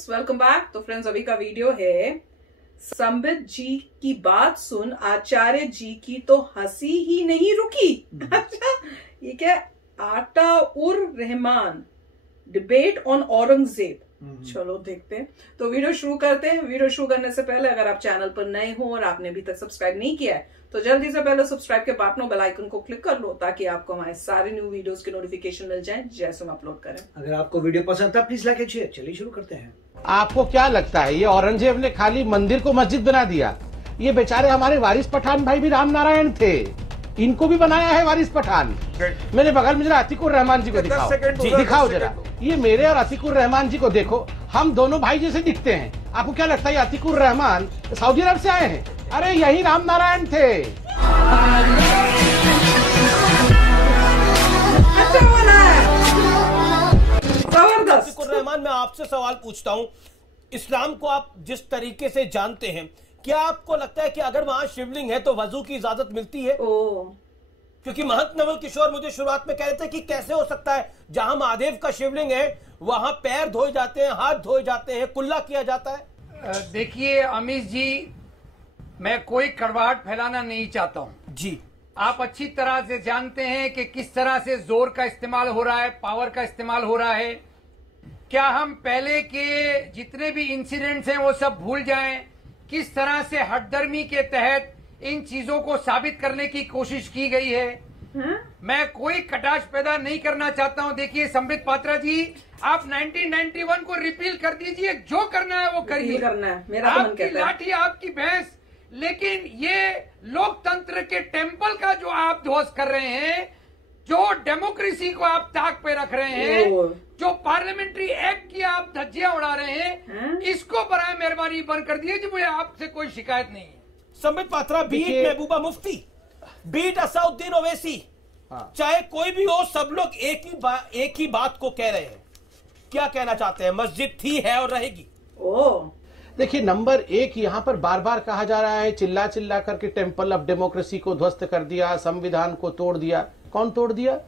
Friends, welcome back. तो friends, अभी का वीडियो है संबित जी की बात सुन आचार्य जी की तो हंसी ही नहीं रुकी। अच्छा, ये क्या? आटा उर रहमान डिबेट ऑन औरंगजेब। चलो देखते हैं। तो वीडियो शुरू करते हैं। वीडियो शुरू करने से पहले अगर आप चैनल पर नए हो और आपने अभी तक सब्सक्राइब नहीं किया है तो जल्दी से पहले सब्सक्राइब के बटन बेल आइकन को क्लिक कर लो ताकि आपको हमारे सारे न्यू वीडियोस के नोटिफिकेशन मिल जाएं जैसे हम अपलोड करें। अगर आपको वीडियो पसंद था प्लीज लाइक शेयर। चलिए शुरू करते हैं। आपको क्या लगता है ये औरंगजेब ने खाली मंदिर को मस्जिद बना दिया? ये बेचारे हमारे वारिस पठान भाई भी राम नारायण थे, इनको भी बनाया है वारिस पठान। मेरे बगल में जरा अतीकुर रहमान जी को दिखाओ, दिखाओ जरा। ये मेरे और अतीकुर रहमान जी को देखो, हम दोनों भाई जैसे दिखते हैं। आपको क्या लगता है ये अतीकुर रहमान सऊदी अरब से आए हैं? अरे यही राम नारायण थे। अतीकुर रहमान, मैं आपसे सवाल पूछता हूँ, इस्लाम को आप जिस तरीके से जानते हैं, क्या आपको लगता है कि अगर वहां शिवलिंग है तो वजू की इजाजत मिलती है? क्योंकि महंत नवल किशोर मुझे शुरुआत में कह रहे थे कि कैसे हो सकता है जहां महादेव का शिवलिंग है वहां पैर धोए जाते हैं, हाथ धोए जाते हैं, कुल्ला किया जाता है। देखिए अमीश जी, मैं कोई कड़वाहट फैलाना नहीं चाहता हूं जी। आप अच्छी तरह से जानते हैं कि किस तरह से जोर का इस्तेमाल हो रहा है, पावर का इस्तेमाल हो रहा है। क्या हम पहले के जितने भी इंसिडेंट्स हैं वो सब भूल जाएं? किस तरह से हठधर्मी के तहत इन चीजों को साबित करने की कोशिश की गई है। मैं कोई कटाक्ष पैदा नहीं करना चाहता हूं। देखिए संबित पात्रा जी, आप 1991 को रिपील कर दीजिए, जो करना है वो करिए, आपकी लाठी आपकी भैंस। लेकिन ये लोकतंत्र के टेम्पल का जो आप ध्वस्त कर रहे हैं, जो डेमोक्रेसी को आप ताक पे रख रहे हैं, जो पार्लियामेंट्री एक्ट की आप धज्जियां उड़ा रहे हैं, इसको बराए मेहरबानी बंद कर दिए। मुझे आपसे कोई शिकायत नहीं है। संबित पात्रा, बीट महबूबा मुफ्ती, बीट असउद्दीन ओवैसी, चाहे कोई भी हो, सब लोग एक ही बात को कह रहे हैं। क्या कहना चाहते हैं? मस्जिद थी, है और रहेगी। देखिए, नंबर एक, यहाँ पर बार बार कहा जा रहा है चिल्ला चिल्ला करके टेम्पल ऑफ डेमोक्रेसी को ध्वस्त कर दिया, संविधान को तोड़ दिया। कौन तोड़ दिया?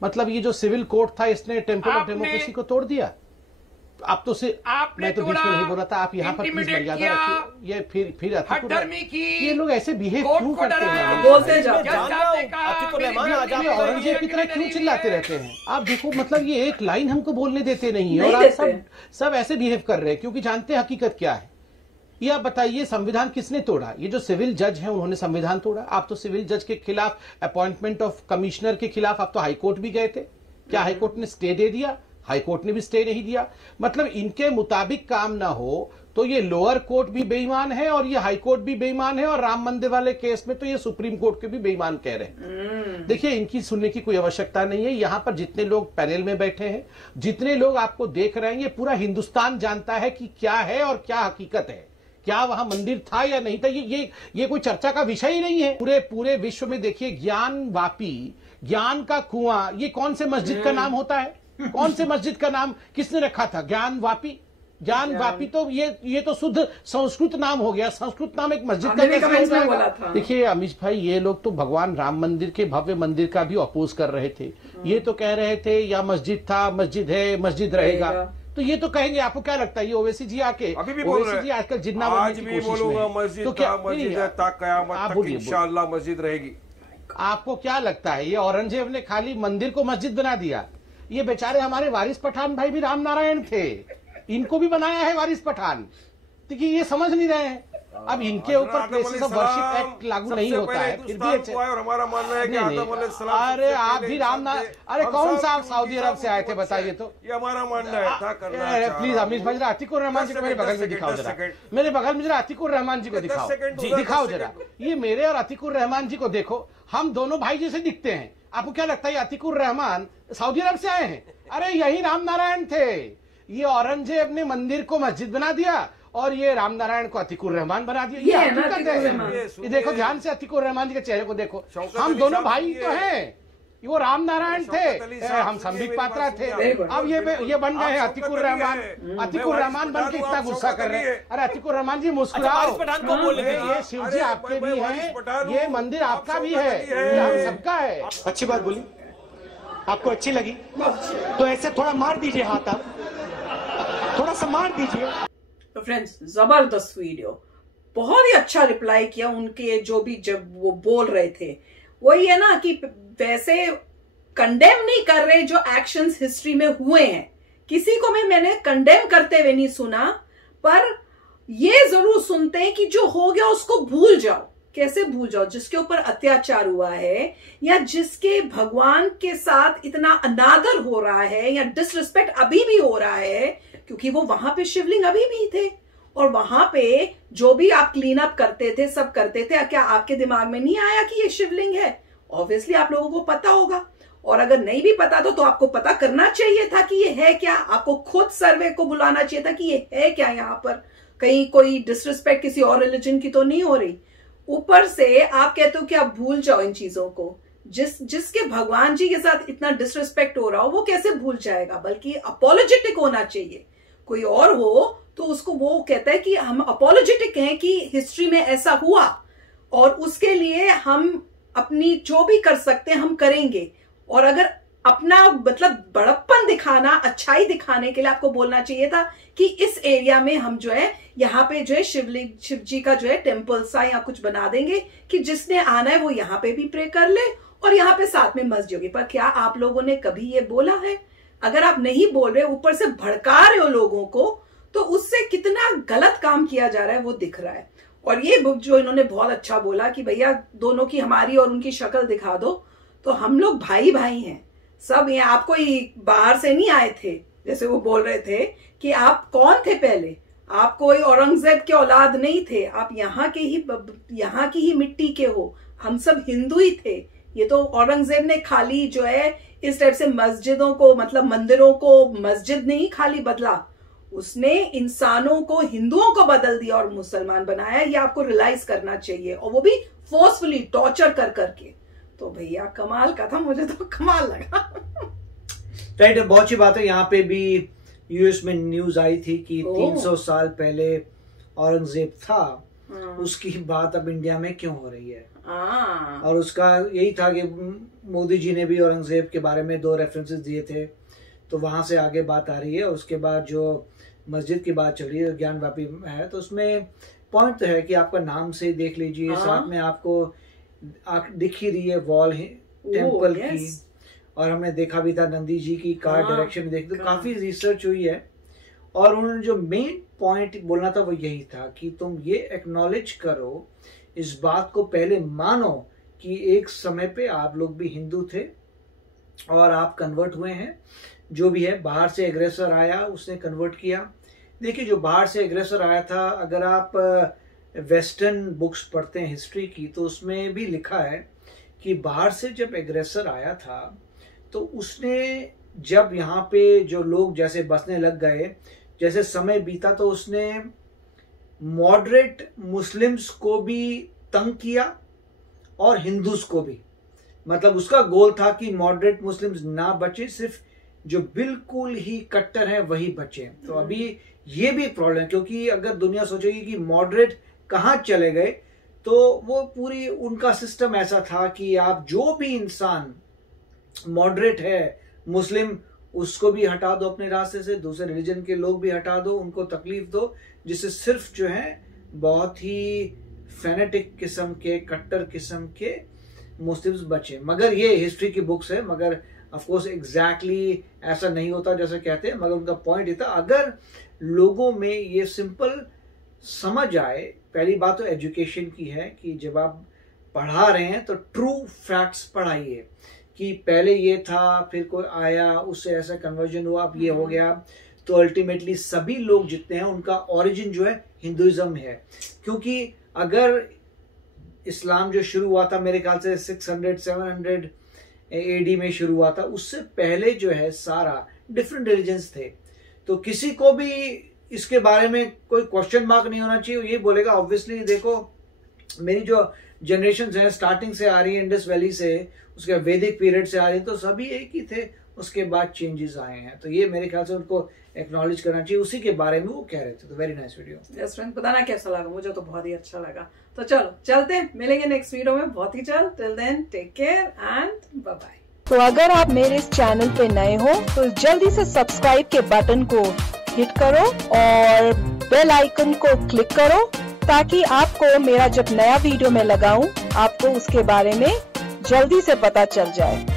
मतलब ये जो सिविल कोर्ट था इसने टेम्पल ऑफ डेमोक्रेसी को तोड़ दिया। आप तो मैं तो बीच में नहीं बोल रहा था, आप यहाँ पर प्लीज मर्यादा रखिए। ये फिर ये लोग ऐसे बिहेव क्यों करते हैं? बोलते औरंगजेब की तरह क्यों चिल्लाते रहते हैं? आप देखो, मतलब ये एक लाइन हमको बोलने देते नहीं है और आप सब ऐसे बिहेव कर रहे हैं क्योंकि जानते हैं हकीकत क्या है। ये आप बताइए, संविधान किसने तोड़ा? ये जो सिविल जज है उन्होंने संविधान तोड़ा। आप तो सिविल जज के खिलाफ, अपॉइंटमेंट ऑफ कमिश्नर के खिलाफ आप तो हाईकोर्ट भी गए थे। क्या हाईकोर्ट ने स्टे दे दिया? हाईकोर्ट ने भी स्टे नहीं दिया। मतलब इनके मुताबिक काम ना हो तो ये लोअर कोर्ट भी बेईमान है और ये हाई कोर्ट भी बेईमान है और राम मंदिर वाले केस में तो ये सुप्रीम कोर्ट के भी बेईमान कह रहे हैं। देखिए, इनकी सुनने की कोई आवश्यकता नहीं है। यहाँ पर जितने लोग पैनल में बैठे हैं, जितने लोग आपको देख रहे हैं, ये पूरा हिंदुस्तान जानता है कि क्या है और क्या हकीकत है, क्या वहां मंदिर था या नहीं था। ये कोई चर्चा का विषय ही नहीं है। पूरे विश्व में देखिए, ज्ञान वापी, ज्ञान का कुआं, ये कौन से मस्जिद का नाम होता है? कौन से मस्जिद का नाम किसने रखा था? ज्ञान वापी। ज्ञान वापी तो ये तो शुद्ध संस्कृत नाम हो गया। संस्कृत नाम एक मस्जिद का कैसे हो जाएगा? देखिए अमीश भाई, ये लोग तो भगवान राम मंदिर के भव्य मंदिर का भी अपोज कर रहे थे। ये तो कह रहे थे या मस्जिद था, मस्जिद है, मस्जिद रहेगा। तो ये तो कहेंगे। आपको क्या लगता है ये ओवैसी जी आके, अभी भी बोल रहे हैं, आजकल जिन्ना आज भी बोलूंगा मस्जिद था, मस्जिद है, ता कयामत तक इंशाअल्लाह मस्जिद रहेगी। आपको क्या लगता है ये औरंगजेब ने खाली मंदिर को मस्जिद बना दिया? ये बेचारे हमारे वारिस पठान भाई भी राम नारायण थे, इनको भी बनाया है वारिस पठान। देखिए, ये समझ नहीं रहे हैं। अब इनके ऊपर प्लेसेस ऑफ वर्शिप एक्ट लागू नहीं होता है, फिर भी और हमारा मानना है कि आदम अलैहिस्सलाम, अरे आप भी अरे कौन सा आप सऊदी अरब से आए थे बताइए तो? ये हमारा मानना है था करना। प्लीज अमीश भाई, जरा अतीकुर रहमान जी को मेरे बगल में दिखाओ जरा। मेरे बगल में जरा अतीकुर रहमान जी को दिखाओ जरा। ये मेरे और अतीकुर रहमान जी को देखो, हम दोनों भाई जैसे दिखते हैं। आपको क्या लगता है अतीकुर रहमान सऊदी अरब से आए हैं? अरे यही राम नारायण थे। ये औरंगजेब ने मंदिर को मस्जिद बना दिया और ये राम नारायण को अतीकुर रहमान बना दिया। ये हकीकत है। ये देखो ध्यान से, अतीकुर रहमान जी के चेहरे को देखो। हम दोनों भाई तो हैं। वो राम नारायण थे, हम संबित पात्रा थे। अब ये बन गए हैं अतीकुर रहमान। अतीकुर रहमान बन के इतना गुस्सा कर रहे हैं। अरे अतीकुर रहमान जी मुस्कुराओ। ये शिव जी आपके भी हैं, ये मंदिर आपका भी है, ये हम सबका है। अच्छी बात बोली, आपको अच्छी लगी तो ऐसे थोड़ा मार दीजिए हाथ आप। थोड़ा सम्मान दीजिए। तो फ्रेंड्स, जबरदस्त वीडियो, बहुत ही अच्छा रिप्लाई किया उनके जो भी जब वो बोल रहे थे। वही है ना कि वैसे कंडेम नहीं कर रहे जो एक्शंस हिस्ट्री में हुए हैं, किसी को मैंने कंडेम करते हुए नहीं सुना, पर ये जरूर सुनते हैं कि जो हो गया उसको भूल जाओ। कैसे भूल जाओ? जिसके ऊपर अत्याचार हुआ है या जिसके भगवान के साथ इतना अनादर हो रहा है या डिसरिस्पेक्ट अभी भी हो रहा है, क्योंकि वो वहां पे शिवलिंग अभी भी थे और वहां पे जो भी आप क्लीन अप करते थे, सब करते थे, क्या आपके दिमाग में नहीं आया कि ये शिवलिंग है? ऑब्वियसली आप लोगों को पता होगा, और अगर नहीं भी पता तो आपको पता करना चाहिए था कि ये है क्या। आपको खुद सर्वे को बुलाना चाहिए था कि ये है क्या, यहाँ पर कहीं कोई डिसरिस्पेक्ट किसी और रिलीजन की तो नहीं हो रही। ऊपर से आप कहते हो कि आप भूल जाओ इन चीजों को। जिसके भगवान जी के साथ इतना डिसरिस्पेक्ट हो रहा हो वो कैसे भूल जाएगा? बल्कि अपोलोजेटिक होना चाहिए। कोई और हो तो उसको वो कहता है कि हम अपोलोजेटिक हैं कि हिस्ट्री में ऐसा हुआ और उसके लिए हम अपनी जो भी कर सकते हैं हम करेंगे। और अगर अपना मतलब बड़प्पन दिखाना, अच्छाई दिखाने के लिए आपको बोलना चाहिए था कि इस एरिया में हम जो है यहाँ पे जो है शिव जी का जो है टेम्पल सा या कुछ बना देंगे कि जिसने आना है वो यहाँ पे भी प्रे कर ले और यहाँ पे साथ में मस्जिद होगी। पर क्या आप लोगों ने कभी ये बोला है? अगर आप नहीं बोल रहे, ऊपर से भड़का रहे हो लोगों को, तो उससे कितना गलत काम किया जा रहा है वो दिख रहा है। और ये बुक जो इन्होंने बहुत अच्छा बोला कि भैया दोनों की, हमारी और उनकी शक्ल दिखा दो, तो हम लोग भाई भाई हैं सब। ये आप कोई बाहर से नहीं आए थे, जैसे वो बोल रहे थे कि आप कौन थे पहले, आप कोई औरंगजेब के औलाद नहीं थे, आप यहाँ की ही मिट्टी के हो। हम सब हिंदू ही थे। ये तो औरंगजेब ने खाली जो है इस टाइप से मस्जिदों को, मतलब मंदिरों को मस्जिद नहीं खाली बदला, उसने इंसानों को, हिंदुओं को बदल दिया और मुसलमान बनाया। ये आपको रियलाइज करना चाहिए, और वो भी फोर्सफुली टॉर्चर कर करके। तो भैया कमाल का था, मुझे तो कमाल लगा। राइट, बहुत अच्छी बात है। यहाँ पे भी यूएस में न्यूज आई थी कि 300 साल पहले औरंगजेब था, उसकी बात अब इंडिया में क्यों हो रही है। और उसका यही था कि मोदी जी ने भी औरंगजेब के बारे में 2 रेफरेंसेस दिए थे, तो वहां से आगे बात आ रही है। उसके बाद जो मस्जिद की बात चल रही है, ज्ञानवापी है, तो उसमें पॉइंट तो है कि आपका नाम से देख लीजिए, साथ में आपको दिख ही रही है वॉल टेम्पल की, और हमने देखा भी था नंदी जी की कार डायरेक्शन देख, तो काफी रिसर्च हुई है। और उन्होंने जो मेन पॉइंट बोलना था वो यही था कि तुम ये एक्नॉलेज करो, इस बात को पहले मानो कि एक समय पे आप लोग भी हिंदू थे और आप कन्वर्ट हुए हैं। जो भी है, बाहर से एग्रेसर आया, उसने कन्वर्ट किया। देखिए, जो बाहर से एग्रेसर आया था, अगर आप वेस्टर्न बुक्स पढ़ते हैं हिस्ट्री की, तो उसमें भी लिखा है कि बाहर से जब एग्रेसर आया था तो उसने, जब यहाँ पे जो लोग जैसे बसने लग गए, जैसे समय बीता, तो उसने मॉडरेट मुस्लिम्स को भी तंग किया और हिंदूज को भी। मतलब उसका गोल था कि मॉडरेट मुस्लिम्स ना बचे, सिर्फ जो बिल्कुल ही कट्टर हैं वही बचे। तो अभी ये भी प्रॉब्लम, क्योंकि अगर दुनिया सोचेगी कि मॉडरेट कहाँ चले गए, तो वो पूरी उनका सिस्टम ऐसा था कि आप जो भी इंसान मॉडरेट है, मुस्लिम, उसको भी हटा दो अपने रास्ते से, दूसरे रिलीजन के लोग भी हटा दो, उनको तकलीफ दो, जिससे सिर्फ जो है बहुत ही फैनेटिक किस्म के, कट्टर किस्म के मुस्लिम्स बचे। मगर ये हिस्ट्री की बुक्स है, मगर ऑफ कोर्स एग्जैक्टली ऐसा नहीं होता जैसे कहते हैं। मगर उनका पॉइंट ये था, अगर लोगों में ये सिंपल समझ आए, पहली बात तो एजुकेशन की है कि जब आप पढ़ा रहे हैं तो ट्रू फैक्ट्स पढ़ाइए कि पहले ये था, फिर कोई आया, उससे ऐसा कन्वर्जन हुआ, अब ये हो गया। तो अल्टीमेटली सभी लोग जितने हैं उनका ओरिजिन जो है हिंदुइज्म है। क्योंकि अगर इस्लाम जो शुरू हुआ था मेरे ख्याल से 600-700 AD में शुरू हुआ था, उससे पहले जो है सारा डिफरेंट रिलीजन्स थे। तो किसी को भी इसके बारे में कोई क्वेश्चन मार्क नहीं होना चाहिए। ये बोलेगा, ऑब्वियसली देखो मेरी जो जनरेशन है स्टार्टिंग से आ रही है, इंडस वैली से, उसके वैदिक पीरियड से आ रही है, तो सभी एक ही थे, उसके बाद चेंजेस आए हैं। तो ये मेरे ख्याल से उनको एक्नॉलेज करना चाहिए, उसी के बारे में वो कह रहे थे। तो very nice video. Yes friend, बताना कैसा लगा, मुझे तो बहुत ही अच्छा लगा। तो चलो चलते हैं, मिलेंगे नेक्स्ट वीडियो में बहुत ही जल्द। Till then take care and bye bye. तो अगर आप मेरे इस चैनल पे नए हो तो जल्दी से सब्सक्राइब के बटन को हिट करो और बेल आइकन को क्लिक करो ताकि आपको मेरा जब नया वीडियो मैं लगाऊं आपको उसके बारे में जल्दी से पता चल जाए।